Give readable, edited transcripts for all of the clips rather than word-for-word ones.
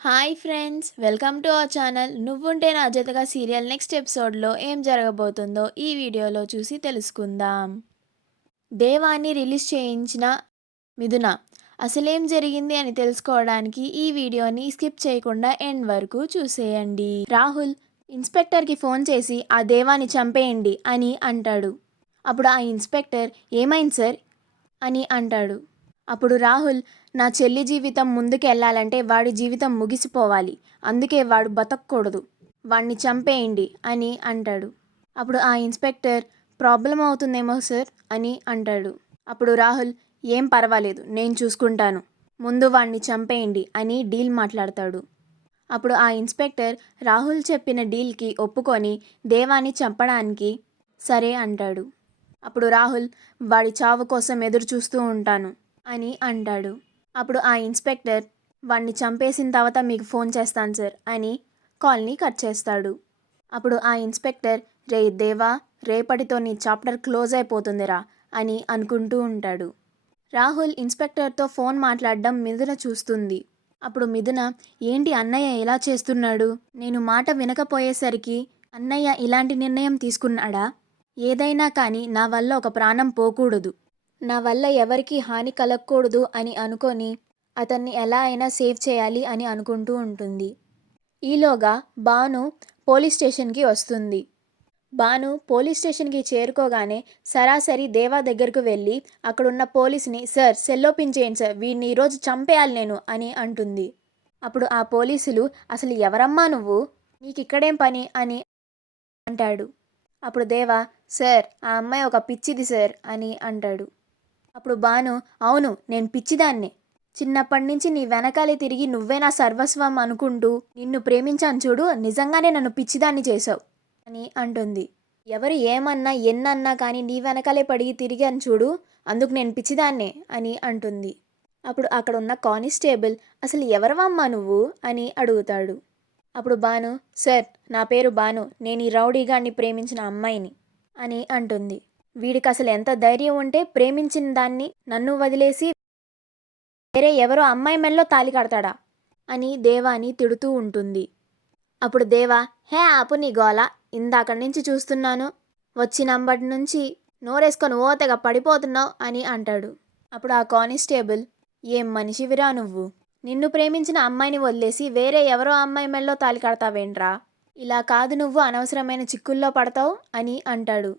Hi friends, welcome to our channel. నువ్వుంటే నా జతగా సీరియల్ నెక్స్ట్ ఎపిసోడ్లో ఏం జరగబోతుందో ఈ వీడియోలో చూసి తెలుసుకుందాం. దేవాన్ని రిలీజ్ చేయించిన మిథున అసలేం జరిగింది అని తెలుసుకోవడానికి ఈ వీడియోని స్కిప్ చేయకుండా ఎండ్ వరకు చూసేయండి. రాహుల్ ఇన్స్పెక్టర్కి ఫోన్ చేసి ఆ దేవాన్ని చంపేయండి అని అంటాడు. అప్పుడు ఆ ఇన్స్పెక్టర్ ఏమైంది సార్ అని అంటాడు. అప్పుడు రాహుల్ నా చెల్లి జీవితం ముందుకు వెళ్ళాలంటే వాడి జీవితం ముగిసిపోవాలి, అందుకే వాడు బతకూడదు, వాడిని చంపేయండి అని అంటాడు. అప్పుడు ఆ ఇన్స్పెక్టర్ ప్రాబ్లం అవుతుందేమో సార్ అని అంటాడు. అప్పుడు రాహుల్ ఏం పర్వాలేదు, నేను చూసుకుంటాను, ముందు వాడిని చంపేయండి అని డీల్ మాట్లాడతాడు. అప్పుడు ఆ ఇన్స్పెక్టర్ రాహుల్ చెప్పిన డీల్కి ఒప్పుకొని దేవాన్ని చంపడానికి సరే అంటాడు. అప్పుడు రాహుల్ వాడి చావు కోసం ఎదురు చూస్తూ ఉంటాను అని అంటాడు. అప్పుడు ఆ ఇన్స్పెక్టర్ వాడిని చంపేసిన తర్వాత మీకు ఫోన్ చేస్తాను సార్ అని కాల్ని కట్ చేస్తాడు. అప్పుడు ఆ ఇన్స్పెక్టర్ రే దేవా, రేపటితో నీ చాప్టర్ క్లోజ్ అయిపోతుందిరా అని అనుకుంటూ ఉంటాడు. రాహుల్ ఇన్స్పెక్టర్తో ఫోన్ మాట్లాడడం మిథున చూస్తుంది. అప్పుడు మిథున ఏంటి అన్నయ్య ఇలా చేస్తున్నాడు, నేను మాట వినకపోయేసరికి అన్నయ్య ఇలాంటి నిర్ణయం తీసుకున్నాడా, ఏదైనా కానీ నా వల్ల ఒక ప్రాణం పోకూడదు, నా వల్ల ఎవరికి హాని కలగకూడదు అని అనుకొని అతన్ని ఎలా అయినా సేవ్ చేయాలి అని అనుకుంటూ ఉంటుంది. ఈలోగా భాను పోలీస్ స్టేషన్కి వస్తుంది. భాను పోలీస్ స్టేషన్కి చేరుకోగానే సరాసరి దేవా దగ్గరకు వెళ్ళి అక్కడున్న పోలీస్ని సార్ సెల్లోపిన్ చేయండి సార్, వీడిని ఈరోజు చంపేయాలి నేను అని అంటుంది. అప్పుడు ఆ పోలీసులు అసలు ఎవరమ్మా నువ్వు, నీకు ఇక్కడేం పని అని అంటాడు. అప్పుడు దేవా సార్ ఆ అమ్మాయి ఒక పిచ్చిది సార్ అని అంటాడు. అప్పుడు భాను అవును నేను పిచ్చిదాన్ని, చిన్నప్పటి నుంచి నీ వెనకాలే తిరిగి నువ్వే నా సర్వస్వం అనుకుంటూ నిన్ను ప్రేమించాను చూడు, నిజంగానే నన్ను పిచ్చిదాన్ని చేసావు అని అంటుంది. ఎవరు ఏమన్నా ఎన్నన్నా కానీ నీ వెనకాలే పడి తిరిగాను చూడు, అందుకు నేను పిచ్చిదాన్నే అని అంటుంది. అప్పుడు అక్కడ ఉన్న కానిస్టేబుల్ అసలు ఎవరవమ్మా నువ్వు అని అడుగుతాడు. అప్పుడు భాను సార్ నా పేరు భాను, నేను ఈ రౌడీగాడిని ప్రేమించిన అమ్మాయిని అని అంటుంది. వీడికి అసలు ఎంత ధైర్యం ఉంటే ప్రేమించిన దాన్ని నన్ను వదిలేసి వేరే ఎవరో అమ్మాయి మెల్లో తాళి కడతాడా అని దేవాని తిడుతూ ఉంటుంది. అప్పుడు దేవా హే ఆపు నీ గోల, ఇందాక నుంచి చూస్తున్నాను, వచ్చినప్పటి నుంచి నోరేసుకొని ఓతగా పడిపోతున్నావు అని అంటాడు. అప్పుడు ఆ కానిస్టేబుల్ ఏం మనిషివిరా నువ్వు, నిన్ను ప్రేమించిన అమ్మాయిని వదిలేసి వేరే ఎవరో అమ్మాయి మెల్లో తాళి కడతావేంట్రా, ఇలా కాదు నువ్వు అనవసరమైన చిక్కుల్లో పడతావు అని అంటాడు.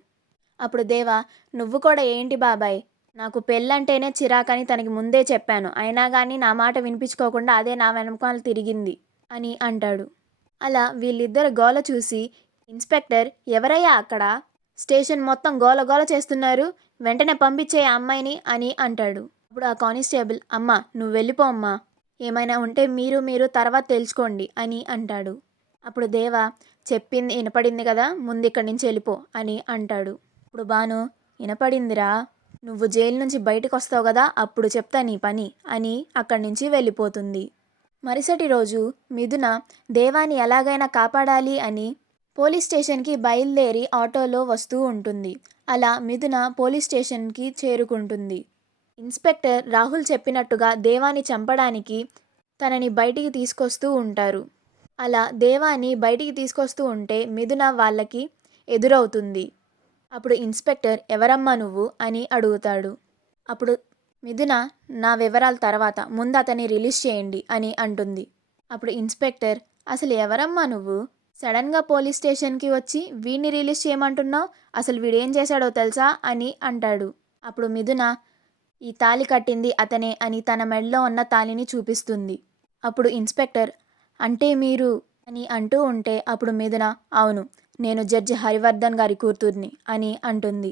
అప్పుడు దేవా నువ్వు కూడా ఏంటి బాబాయ్, నాకు పెళ్ళంటేనే చిరాకని తనకి ముందే చెప్పాను, అయినా కానీ నా మాట వినిపించుకోకుండా అదే నా వెనకాల తిరిగింది అని అంటాడు. అలా వీళ్ళిద్దరు గోల చూసి ఇన్స్పెక్టర్ ఎవరయ్యా అక్కడ, స్టేషన్ మొత్తం గోల గోల చేస్తున్నారు, వెంటనే పంపించే ఆ అమ్మాయిని అని అంటాడు. అప్పుడు ఆ కానిస్టేబుల్ అమ్మా నువ్వు వెళ్ళిపో అమ్మా, ఏమైనా ఉంటే మీరు తర్వాత తెలుసుకోండి అని అంటాడు. అప్పుడు దేవా చెప్పింది వినపడింది కదా, ముందు ఇక్కడి నుంచి వెళ్ళిపో అని అంటాడు. ఇప్పుడు భాను వినపడిందిరా, నువ్వు జైలు నుంచి బయటకు వస్తావు కదా అప్పుడు చెప్తా నీ పని అని అక్కడి నుంచి వెళ్ళిపోతుంది. మరుసటి రోజు మిథున దేవాని ఎలాగైనా కాపాడాలి అని పోలీస్ స్టేషన్కి బయలుదేరి ఆటోలో వస్తూ ఉంటుంది. అలా మిథున పోలీస్ స్టేషన్కి చేరుకుంటుంది. ఇన్స్పెక్టర్ రాహుల్ చెప్పినట్టుగా దేవాని చంపడానికి తనని బయటికి తీసుకొస్తూ ఉంటారు. అలా దేవాని బయటికి తీసుకొస్తూ ఉంటే మిథున వాళ్ళకి ఎదురవుతుంది. అప్పుడు ఇన్స్పెక్టర్ ఎవరమ్మా నువ్వు అని అడుగుతాడు. అప్పుడు మిథున నా వివరాల తర్వాత ముందు అతన్ని రిలీజ్ చేయండి అని అంటుంది. అప్పుడు ఇన్స్పెక్టర్ అసలు ఎవరమ్మా నువ్వు, సడన్గా పోలీస్ స్టేషన్కి వచ్చి వీడిని రిలీజ్ చేయమంటున్నావు, అసలు వీడేం చేశాడో తెలుసా అని అంటాడు. అప్పుడు మిథున ఈ తాళి కట్టింది అతనే అని తన మెడలో ఉన్న తాళిని చూపిస్తుంది. అప్పుడు ఇన్స్పెక్టర్ అంటే మీరు అని అంటూ ఉంటే అప్పుడు మిథున అవును నేను జడ్జి హరివర్ధన్ గారి కూతుర్ని అని అంటుంది.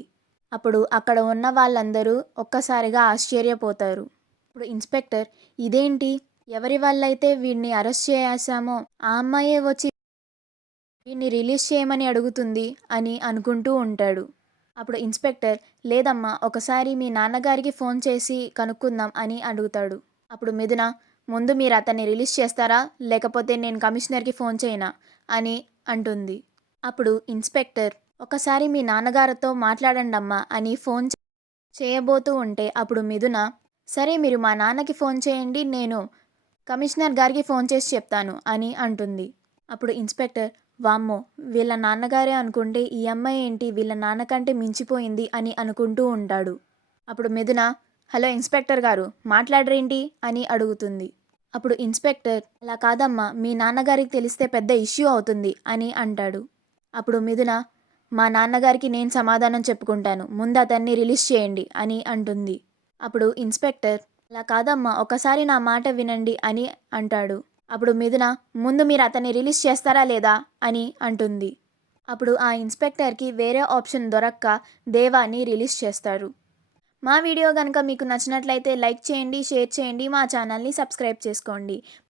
అప్పుడు అక్కడ ఉన్న వాళ్ళందరూ ఒక్కసారిగా ఆశ్చర్యపోతారు. ఇప్పుడు ఇన్స్పెక్టర్ ఇదేంటి, ఎవరి వల్ల అయితే వీడిని అరెస్ట్ చేసామో ఆ అమ్మాయే వచ్చి వీడిని రిలీజ్ చేయమని అడుగుతుంది అని అనుకుంటూ ఉంటాడు. అప్పుడు ఇన్స్పెక్టర్ లేదమ్మా ఒకసారి మీ నాన్నగారికి ఫోన్ చేసి కనుక్కుందాం అని అడుగుతాడు. అప్పుడు మిథున ముందు మీరు అతన్ని రిలీజ్ చేస్తారా లేకపోతే నేను కమిషనర్కి ఫోన్ చేయనా అని అంటుంది. అప్పుడు ఇన్స్పెక్టర్ ఒకసారి మీ నాన్నగారితో మాట్లాడండమ్మా అని ఫోన్ చేయబోతూ ఉంటే అప్పుడు మిథున సరే మీరు మా నాన్నకి ఫోన్ చేయండి, నేను కమిషనర్ గారికి ఫోన్ చేసి చెప్తాను అని అంటుంది. అప్పుడు ఇన్స్పెక్టర్, వామ్మో! వీళ్ళ నాన్నగారే అనుకుంటే ఈ అమ్మాయి ఏంటి వీళ్ళ నాన్న కంటే మించిపోయింది అని అనుకుంటూ ఉంటాడు. అప్పుడు మిథున, హలో ఇన్స్పెక్టర్ గారు మాట్లాడరేంటి అని అడుగుతుంది. అప్పుడు ఇన్స్పెక్టర్, అలా కాదమ్మా, మీ నాన్నగారికి తెలిస్తే పెద్ద ఇష్యూ అవుతుంది అని అంటాడు. అప్పుడు మిథున, మా నాన్నగారికి నేను సమాధానం చెప్పుకుంటాను, ముందు అతన్ని రిలీజ్ చేయండి అని అంటుంది. అప్పుడు ఇన్స్పెక్టర్, అలా కాదమ్మా, ఒకసారి నా మాట వినండి అని అంటాడు. అప్పుడు మిథున, ముందు మీరు అతన్ని రిలీజ్ చేస్తారా లేదా అని అంటుంది. అప్పుడు ఆ ఇన్స్పెక్టర్కి వేరే ఆప్షన్ దొరక్క దేవాని రిలీజ్ చేస్తారు. మా వీడియో కనుక మీకు నచ్చినట్లయితే లైక్ చేయండి, షేర్ చేయండి, మా ఛానల్ని సబ్స్క్రైబ్ చేసుకోండి.